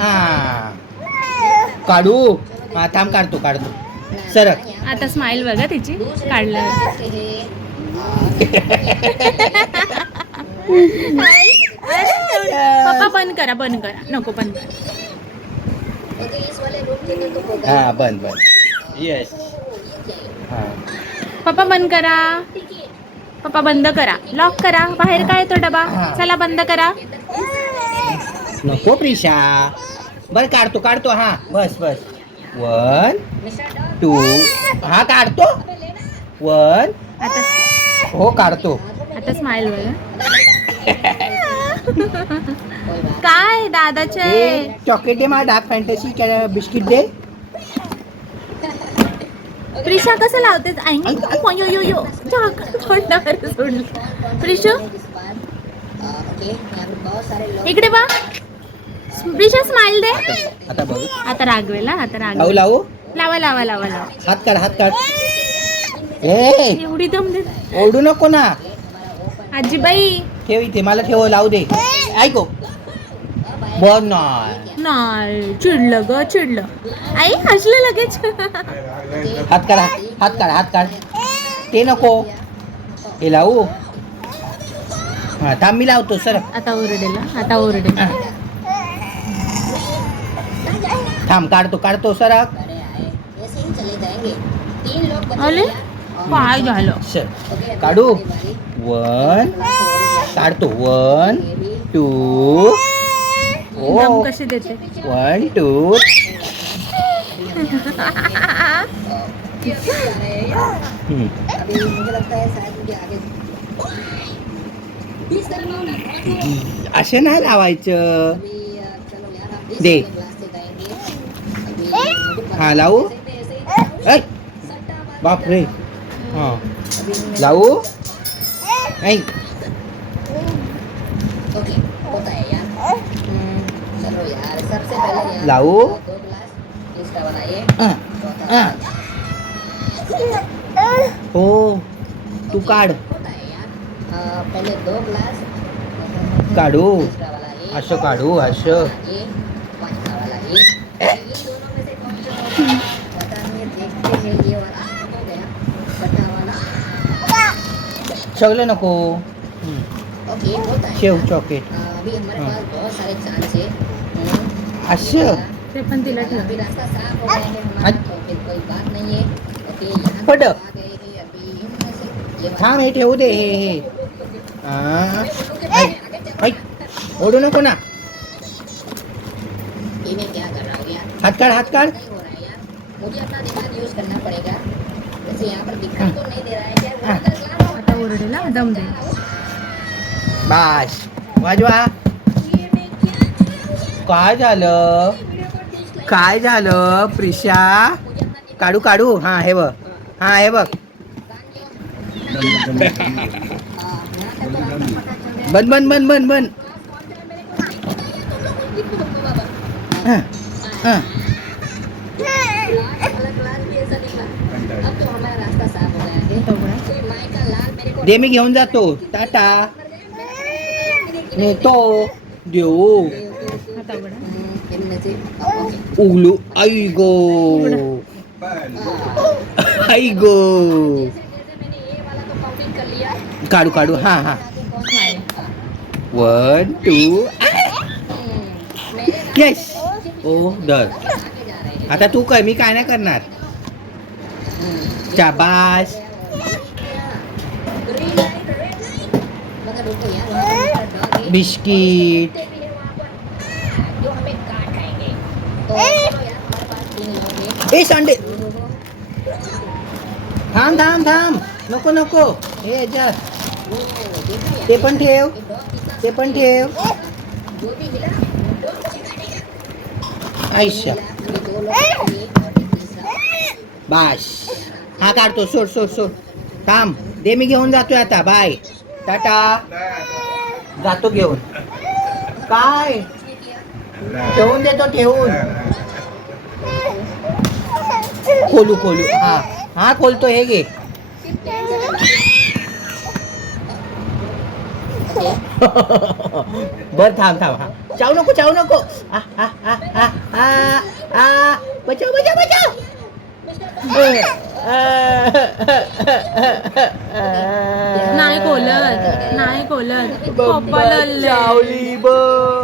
हा. काढू. हा थांब काढतो काढतो. सरक आता स्माइल बघा तिची. काढलं. पप्पा बंद करा बंद करा. नको बंद करा. हा बंद बंद. येस हा. पप्पा बंद करा. पप्पा बंद करा. लॉक करा. बाहेर काय तो डबा? चला बंद करा. नको प्रिशा बर काढतो काढतो हा. बस बस. One two. हा काढतो. वन. आता हो काढतो. आता स्माइल बघा काय दादाचे? चॉकलेट दे मला डार्क फॅन्टसी बिस्किट दे. प्रिशा कसं लावतेस? आई यो यो यो. सोडलं. प्रिशू? इकडे बा. प्रिशा स्माइल दे. आता बघ. आता रागवेला आता लावू रागवेला. लावू लावा? लावा लावा लावा हात काढ हात काढ. ए. एवढी दम दे. ओढू नको ना. आजीबाई. ठेव इथे मला ठेव लावू दे. ऐको? बघ नाही नाही चिडलं ग चिडलं. आई हसलं लगेच. हात काढ हात काढ हात काढ. ते नको. हे लावू. हा थांब मी लावतो सर. आता ओरडेल आता ओरडेल. थांब काढतो काढतो सरक. अरे काय झालं। सर काढू। वन काढतो वन टू दम ओ कशी देते? One two. असे नाही लावायचं. दे. हा लावू ऐ बापरे हा लावू ऐ लावू अं, अं. हो तू काढ पहले दो ग्लास काढू दूसरा वाला एक असं काढू असं कौन सा पता नहीं देखते ये वाला गया बटा वाला सगळं नको. है शेव चॉकलेट अ, अभी हमारे। पास बहुत सारे चांस है. हम्म, असं ते पण तिला अभी ठेव. रास्ता साफ हो गया है हमारा अच्छा। तो फिर कोई बात नहीं है. ओके यहाँ पढ़। पे आ? गए अभी इनमें से ये वाला थांब हे ठेवू दे हे हे ओढू नको ना. हात काढ हात काढ. मुझे अपना दिमाग यूज करना पड़ेगा जैसे यहाँ पर दिक्कत तो नहीं दे रहा है क्या वो अंदर ग्लास हो आता ओरडेल हा, दम दे बास वाजवा काय झालं काय झालं प्रिशा काढू काढू हा हे बघ हा हे बघ बंद बंद बंद बंद बंद हा, हा. वाला ग्लास भी ऐसा निकला अब तो हमारा रास्ता साफ हो गया है तेवढा कोई माई का ते मी घेऊन जातो. टाटा. नेतो. देऊ. उगलू. आई गो. आई गो. काढू काढू. हा हा. वन टू येस ओ दर आता तू काय मी काय नाही करणार. शाबास. बिस्किट. ए सांडे थांब थांब थांब. नको नको. हे याच्यात ते पण ठेव. ते पण ठेव. जो भी बास. हा काढतो. सोड सोड सोड. थांब. दे मी घेऊन जातोय आता. बाय. टाटा. जातो घेऊन. काय? ठेवून देतो ठेवून. खोलू खोलू. हा. हा खोलतो हे घे. बर थांब थांब हा. चावू नको चावू नको. आ आ आ आ आ बचाव बचाव बचाव. नाही कोलत नाही कोलत पप्पा लावली चावली बघ